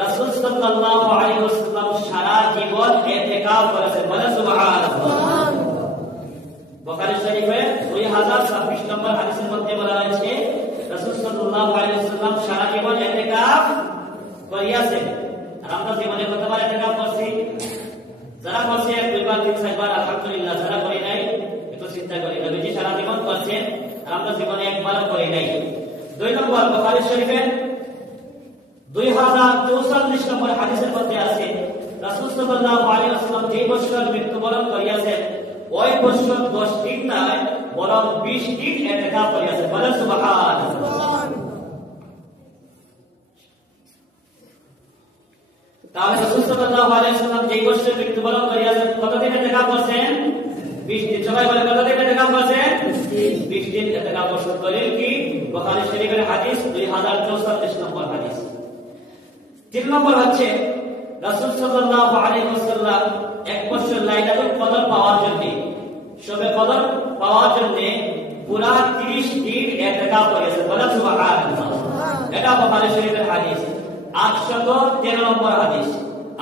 রাসূল সাল্লাল্লাহু আলাইহি ওয়াসাল্লাম সারা জীবন ইতিকাফ করেছেন বলে সুবহানাল্লাহ। বুখারী শরীফে 2026 নম্বর হাদিসের মধ্যে বলা হয়েছে, রাসূল সাল্লাল্লাহু আলাইহি ওয়াসাল্লাম সারা জীবন ইতিকাফ করিয়াছেন আর আমরা জীবনে কতবার ইতিকাফ করছি? যারা করছে, এক দুইবার তিন নাই দুই নম্বর, বুখারী শরীফের দুই হাজার চৌচল্লিশ নম্বর হাদিসের মধ্যে আছে সাল্লাল্লাহু আলাইহি ওয়াসাল্লাম যে বছর মৃত্যুবরণ করিয়াছেন, ওই বছর দিন নয় বরং বিশ দিন সুবহানাল্লাহ। তাহলে রাসূল সাল্লাল্লাহু আলাইহি ওয়াসাল্লাম যে বছর মৃত্যুবরণ করিয়াছেন করছেন? 20 দিন। সবাই বলে কতদিন এতেকাফ করছেন? 20 দিন। এতেকাফ করছেন। দলিল কি? বুখারী শরীফের হাদিস 2034 নম্বর হাদিস। তিন নম্বর হচ্ছে রাসূল সাল্লাল্লাহু আলাইহি ওয়াসাল্লাম এক বছর লাইলাতুল কদর পাওয়ার জন্য শবে কদর পাওয়ার জন্য পুরা 30 দিন ইতিকাফ করেছেন বলেন সুবহানাল্লাহ। এটা বুখারী শরীফের হাদিস। 813 নম্বর হাদিস।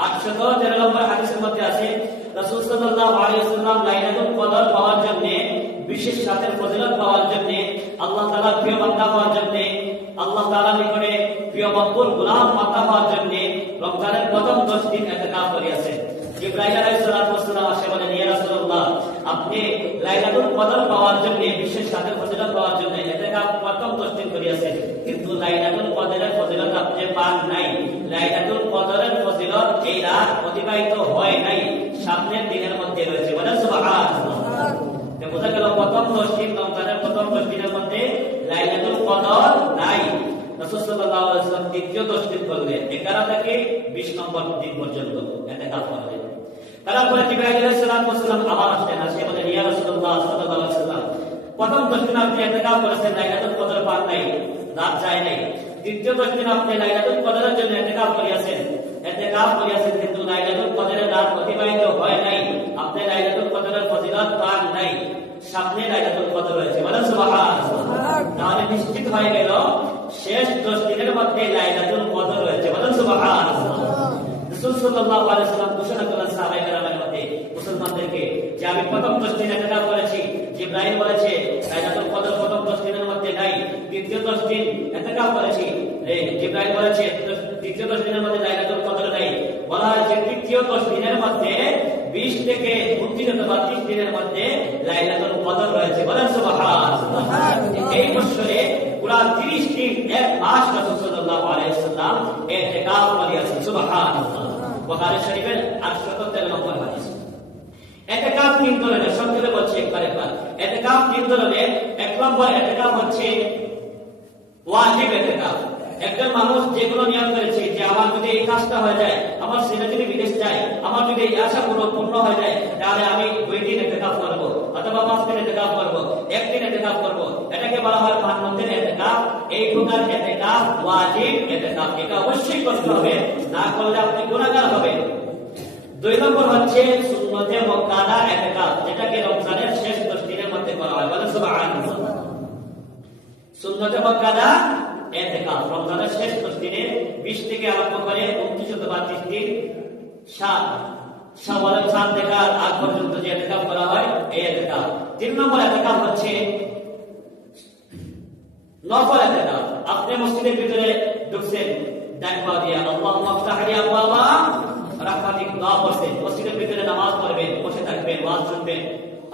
813 নম্বর হাদিসের মধ্যে আছে রাসূল সাল্লাল্লাহু আলাইহি ওয়াসাল্লাম লাইলাতুল কদর পাওয়ার জন্য বিশেষ রাতের ফজিলত পাওয়ার জন্য আল্লাহ তাআলা প্রিয় বান্দা হওয়ার জন্য আল্লাহ তাআলা নিকটে প্রিয় মকবুল গোলাম মাতা 10 দিন ইতিকাফ করিয়াছেন জিবরাইল আলাইহিস সালাতু ওয়াসসালাম আসে বলেন রাসূলুল্লাহ, আপনি লাইলাতুল কদর পাওয়ার জন্য বিশেষ রাতের ফজিলত পাওয়ার জন্য ইতিকাফ প্রথম 10 দিন করিয়াছেন কিন্তু লাইলাতুল কদরের ফজিলত আপনি পান নাই। লাইলাতুল কদরের ফজিলত এই রাত অতিবাহিত হয় নাই। সামনের দিনের মধ্যে রয়েছে। বলেন বোঝা গেল প্রথম 10 দিন রমজানের প্রথম 10 দিনের মধ্যে লাইলাতুল কদর নাই রাসূল সাল্লাল্লাহু আলাইহি ওয়াসাল্লাম দ্বিতীয় 10 দিন করলেন 11 থেকে 20 নম্বর দিন পর্যন্ত ইতিকাফ করলেন তারপরে জিবরাইল আলাইহিস আবার আসলেন আসে বলেন রাসূলুল্লাহ সাল্লাল্লাহু প্রথম 10 দিন আপনি ইতিকাফ করেছেন, লাইলাতুল কদর পান নাই, রাত যায় নাই। দ্বিতীয় 10 দিন আপনি লাইলাতুল কদরের জন্য ইতিকাফ করিয়াছেন। ইতিকাফ করিয়াছেন কিন্তু লাইলাতুল কদরের রাত অতিবাহিত হয় নাই। নাই। সামনে লাইলাতুল কদর রয়েছে। বলেন সুবহানাল্লাহ। তাহলে নিশ্চিত হয়ে গেল শেষ 10 দিনের মধ্যে লাইলাতুল কদর রয়েছে। বলেন সুবহানাল্লাহ। রাসূল সাল্লাল্লাহু আলাইহি ওয়াসাল্লাম ঘোষণা করলেন সাহাবায়ে কেরামের মধ্যে মুসলমানদেরকে যে আমি প্রথম 10 দিন ইতিকাফ করেছি জিবরাইল বলেছে লাইলাতুল কদর প্রথম 10 দিনের মধ্যে নাই দ্বিতীয় 10 দিন ইতিকাফ করেছি। জিবরাইল বলেছে দ্বিতীয় 10 দিনের মধ্যে লাইলাতুল কদর নাই। বলা হয়েছে তৃতীয় 10 দিনের মধ্যে 20 থেকে 29 অথবা 30 দিনের মধ্যে লাইলাতুল কদর রয়েছে। বলেন সুবহানাল্লাহ। এই বছরে পুরা 30 দিন, এক মাস রাসূল সাল্লাল্লাহু আলাইহি ওয়াসাল্লাম ইতিকাফ করিয়াছেন সুবহানাল্লাহ। বুখারী শরীফের 813 নম্বর হাদিস। এতেকাফ তিন ধরনের সংক্ষেপে বলছি একবার একবার। এতেকাফ তিন ধরনের, এক নম্বর এতেকাফ হচ্ছে ওয়াজিব এতেকাফ। একজন মানুষ যে কোনো নিয়ম করেছে যে আমার যদি এই কাজটা হয়ে যায়, আমার ছেলে যদি বিদেশ যায় আমার যদি এই আশা পুরো পূর্ণ হয়ে যায়, তাহলে আমি দুই দিন এতেকাফ করব, অথবা পাঁচ দিন এতেকাফ করব একদিন এতেকাফ করব। এটাকে বলা হয় মান্যতের এতেকাফ এই প্রকার এতেকাফ ওয়াজিব এতেকাফ এটা অবশ্যই করতে হবে, না করলে আপনি গুণাগার হবেন। দুই নম্বর হচ্ছে সুন্নতে মুক্কাদা ইতিকাফ যেটাকে রমজানের শেষ 10 দিনের মধ্যে করা হয়। বলেন সুবহানাল্লাহ। সুন্নতে মুক্কাদা ইতিকাফ রমজানের শেষ 10 দিনে 20 থেকে আরম্ভ করে 29 অথবা 30 দিন সাত। শাওয়ালের চাঁদ দেখার আগ পর্যন্ত যে ইতিকাফ করা হয়, এই ইতিকাফ তিন নম্বর ইতিকাফ হচ্ছে নফল ইতিকাফ আপনি মসজিদের ভিতরে ঢুকছেন, ডাক পা দিয়ে আল্লাহুম্মা ফতাহলি আবওয়াবা রাহমাতিক দোয়া করছেন, মসজিদের ভিতরে নামাজ পড়বেন, বসে থাকবেন, ওয়াজ শুনবেন,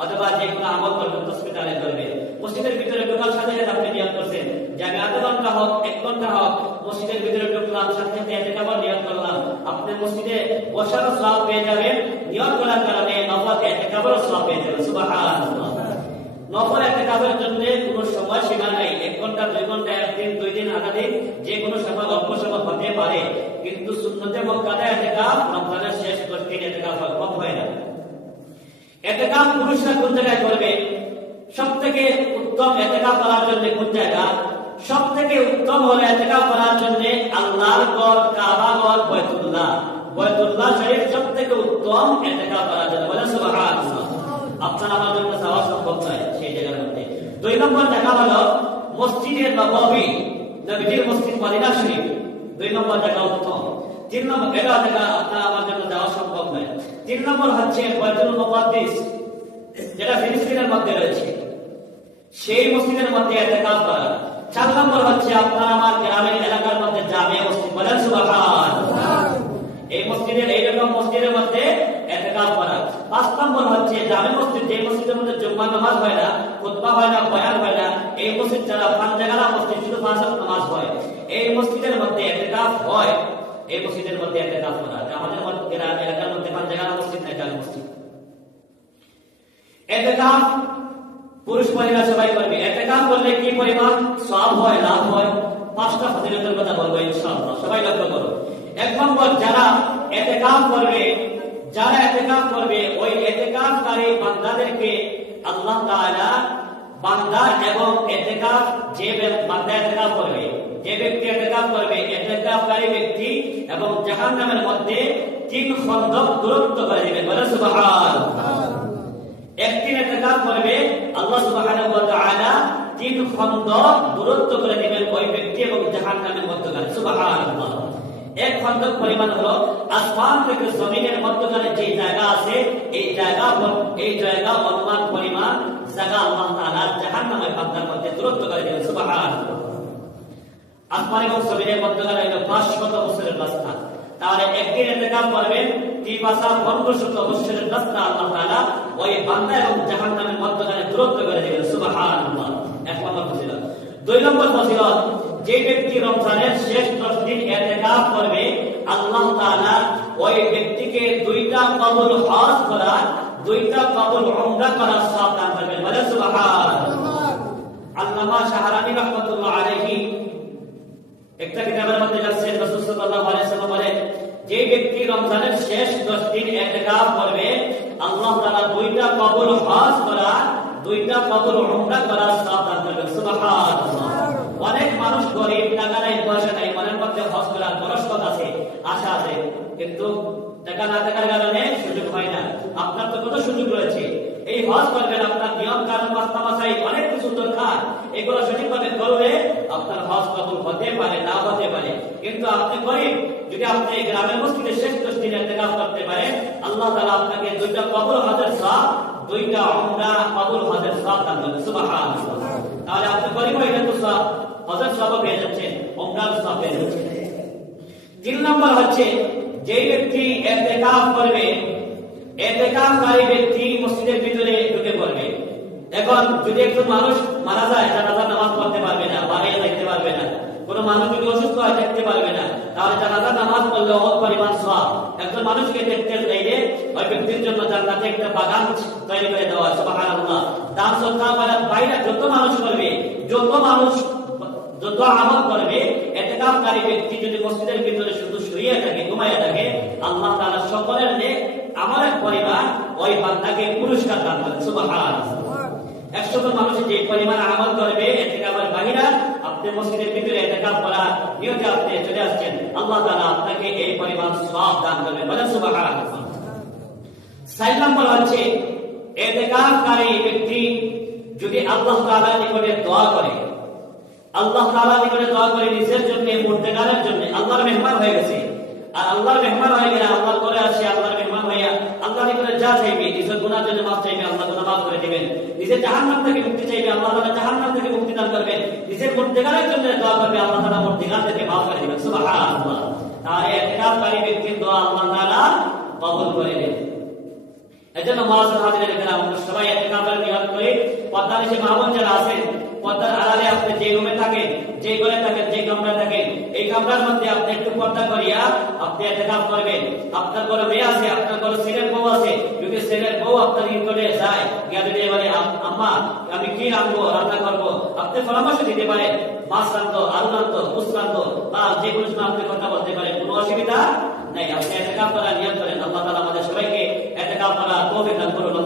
অথবা যে কোনো আমল করবেন তালিম করবেন মসজিদের ভিতরে ঢোকার সাথে আপনি নিয়ত করছেন যে আমি আধা ঘণ্টা হোক, এক ঘণ্টা হোক মসজিদের ভিতরে ঢুকলাম সাথে একটা আবার নিয়ত করলাম। আপনি মসজিদে বসারও সওয়াব পেয়ে যাবেন নিয়ত করার কারণে নফল পেয়ে যাবেন সুবহানাল্লাহ। নফল জন্য কোনো সময় সীমা নাই এক ঘণ্টা দুই ঘণ্টা একদিন দুই দিন আধা দিন যে কোনো সময় অল্প হতে পারে। কিন্তু সুন্নতে মক্কাদা এতেকাব রমজানের শেষ দশ দিন এতেকাব হয়, না। এতেকাব পুরুষরা কোন জায়গায় করবে? সব থেকে উত্তম এতেকাব করার জন্য কোন জায়গা? সব থেকে উত্তম হলো এতেকাব করার জন্য আল্লাহর ঘর, কাবা ঘর বয়তুল্লাহ বয়তুল্লাহ শরীফ সব থেকে উত্তম এতেকাব করার জন্য। বলে আপনার আমার জন্য যাওয়া সম্ভব নয় সেই জায়গার মধ্যে। দুই নম্বর দেখা হলো মসজিদের নববী নবীজির মসজিদ মদিনা শরীফ। দুই নম্বর উত্তম। তিন নম্বর এটা আপনার আমার জন্য যাওয়া সম্ভব নয়। তিন নম্বর হচ্ছে বৈতুল মুকাদ্দিস, যেটা ফিলিস্তিনের মধ্যে রয়েছে। সেই মসজিদের মধ্যে এতেকাফ করা। চার নম্বর হচ্ছে, আপনার আমার গ্রামের এলাকার মধ্যে জামে মসজিদ বলেন, সুবহান। এই মসজিদের, এইরকম মসজিদের মধ্যে এতেকাফ করা। পাঁচ নম্বর হচ্ছে, জামে মসজিদ, যে মসজিদের মধ্যে জুম্মা নামাজ হয় না, খুতবা হয় না, বয়ান হয় না, এই মসজিদ ছাড়া পাঞ্জাগালা মসজিদ শুধু পাঁচ নামাজ হয়। এই মসজিদের মধ্যে এতেকাফ হয়। এই মসজিদের মধ্যে এতেকাফ করা। আমাদের গ্রাম, এলাকার মধ্যে পাঞ্জাগালা মসজিদ না জামে মসজিদ। এতেকাফ পুরুষ মহিলা সবাই করবে। এতেকাফ করলে কি পরিমাণ? সব হয়, লাভ হয়। পাঁচটা ফজিলতের কথা বলব, ইনশাআল্লাহ। সবাই লক্ষ্য করো। এক নম্বর, যারা এতেকাফ করবে, যারা এতেকাফ করবে, ওই এতেকাফকারী বান্দাদেরকে আল্লাহ তাআলা বান্দা এবং এতেকাফ যে বান্দা এতেকাফ করবে, যে ব্যক্তি এতেকাফ করবে এতেকাফকারী ব্যক্তি এবং জাহান্নামের মধ্যে তিন খন্দক দূরত্ব করে দিবেন বলে সুবহান একদিন এতেকাফ করবে, আল্লাহ সুবহানাহু তিন খন্দ দূরত্ব করে দিবেন ওই ব্যক্তি এবং জাহান্নামের মধ্যখানে সুবহানাল্লাহ। এক খন্দক পরিমাণ হলো আসমান থেকে জমিনের মধ্যখানে যে জায়গা আছে, এই জায়গা এই জায়গা অনুমান পরিমাণ জায়গা আল্লাহ তাআলা জাহান্নামের বান্দার মধ্যে দূরত্ব করে দিবেন। সুবহানাল্লাহ। আসমান এবং জমিনের মধ্যখানে হলো পাঁচ শত বছরের রাস্তা। তাহলে একদিন এতেকাফ করবেন যে ব্যক্তি রমজানের শেষ দশ দিন ওই ব্যক্তিকে দুইটা কবর হজ করা দুইটা কবর উমরা করার সব দান করবেন। বলে সুবহানাল্লাহ আল্লামা শাহরানি রহমাতুল্লাহ আলাইহি একটা কিতাবের মধ্যে যাচ্ছে রাসূল সাল্লাল্লাহু আলাইহি সাল্লাম বলেন যে ব্যক্তি রমজানের শেষ 10 দিন ইতিকাফ করবে আল্লাহ তাআলা দুইটা কবর হজ করা, দুইটা কবর উমরা করার সওয়াব দান করবেন সুবহানাল্লাহ। অনেক মানুষ গরিব, টাকা নাই, পয়সা নাই, মনের মধ্যে হজ করার মনস্কত আছে, আশা আছে। কিন্তু টাকা না থাকার কারণে সুযোগ হয় না। আপনার তো কত সুযোগ রয়েছে। এই হজ করবেন, আপনার নিয়ম কানুন মাস্তা মাসাই অনেক কিছু দরকার। এগুলো সঠিকভাবে করলে আপনার হজ কবুল হতে পারে, না হতে পারে। কিন্তু আপনি গরিব, যদি আপনি গ্রামের মসজিদে শেষ দশ দিন ইন্তেকাল করতে পারেন, আল্লাহ তাআলা আপনাকে দুইটা কবুল হজের সব দুইটা উমরা কবুল হজের সব দান করবেন। সুবহানাল্লাহ। তাহলে আপনি হয়ে গেলে তো সব হজের সব পেয়ে যাচ্ছেন, উমরার সব পেয়ে যাচ্ছেন। তিন নম্বর হচ্ছে যে ব্যক্তি ইন্তেকাল করবে, এতেকাফকারী ব্যক্তি মসজিদের ভিতরে এখন যদি একজন মানুষ মারা যায় জানাজার নামাজ পড়তে পারবে না, বাড়িয়ে দেখতে পারবে না। কোন মানুষ যদি অসুস্থ হয়, দেখতে পারবে না। তাহলে জানাজার নামাজ পড়লে অত পরিমাণ সব একজন মানুষকে দেখতে চাইলে ওই ব্যক্তির জন্য জান্নাতে একটা বাগান তৈরি করে দেওয়া সুবহানাল্লাহ। দান সদকা করার বাইরে যত মানুষ করবে, যত মানুষ, যত আমল করবে, এতেকাফকারী ব্যক্তি যদি মসজিদের ভিতরে শুধু শুয়ে থাকে ঘুমাইয়া থাকে, আল্লাহ তাআলা সকলের নেক আমলের পরিমাণ ওই বান্দাকে পুরস্কার দান করেন, সুবহানাল্লাহ। মানুষ যে পরিমাণ আমল করবে এতেকাফের বাহিরা আপনি মসজিদের ভিতরে এতেকাফ করা আপনি চলে আসছেন। আল্লাহ তাআলা আপনাকে এই পরিমাণ সওয়াব দান চার নম্বর হচ্ছে এতেকাফকারী ব্যক্তি যদি আল্লাহ তাআলার নিকটে দোয়া করে, আল্লাহ তাআলা নিকটে দোয়া করে নিজের জন্য মুর্তেকারের জন্য, আল্লাহর মেহমান হয়ে গেছে আর আল্লাহর মেহমান হয়ে গেলে আল্লাহর করে আসে, আল্লাহর মেহমান হইয়া আল্লাহ নিকটে যা চাইবে, নিজের গুনার জন্য মাফ চাইবে আল্লাহ গুনাহ মাফ করে দিবেন। নিজের জাহান্নাম থেকে মুক্তি চাইবে, আল্লাহ তাআলা জাহান্নাম থেকে মুক্তি দান করবেন নিজের মুর্তেকারের জন্য দোয়া করবে, আল্লাহ তাআলা মুর্তেকার থেকে মাফ করে দিবেন। সুবহানাল্লাহ। তাহলে ইতিকাফকারী ব্যক্তির দোয়া আল্লাহ তাআলা কবুল করে নেন এজন্য হাজিরের এখানে আমরা সবাই এতেকাফের নিয়ত করি পদ্মা নিচে মাহবুব যারা আছেন পর্দার আড়ালে আপনি যে রুমে থাকেন যে ঘরে থাকেন যে কামরায় থাকেন এই কামরার মধ্যে আপনি একটু পর্দা করিয়া আপনি এতেকাফ করবেন। আপনার ঘরে মেয়ে আছে, আপনার ঘরে ছেলের বউ আছে। যদি ছেলের বউ আপনার নিকটে যায়, গিয়া যদি এবারে আম্মা, আমি কি রাখব রান্না করব? আপনি পরামর্শ দিতে পারেন, মাছ রান্ধো আলু রান্ধো মুস রান্ধো বা যে কোনো সময় আপনি কথা বলতে পারেন, কোনো অসুবিধা নাই। আপনি এতেকাফ করা নিয়ত করেন। আল্লাহ তাআলা আমাদের সবাইকে এতেকাফ করা তৌফিক দান করুন।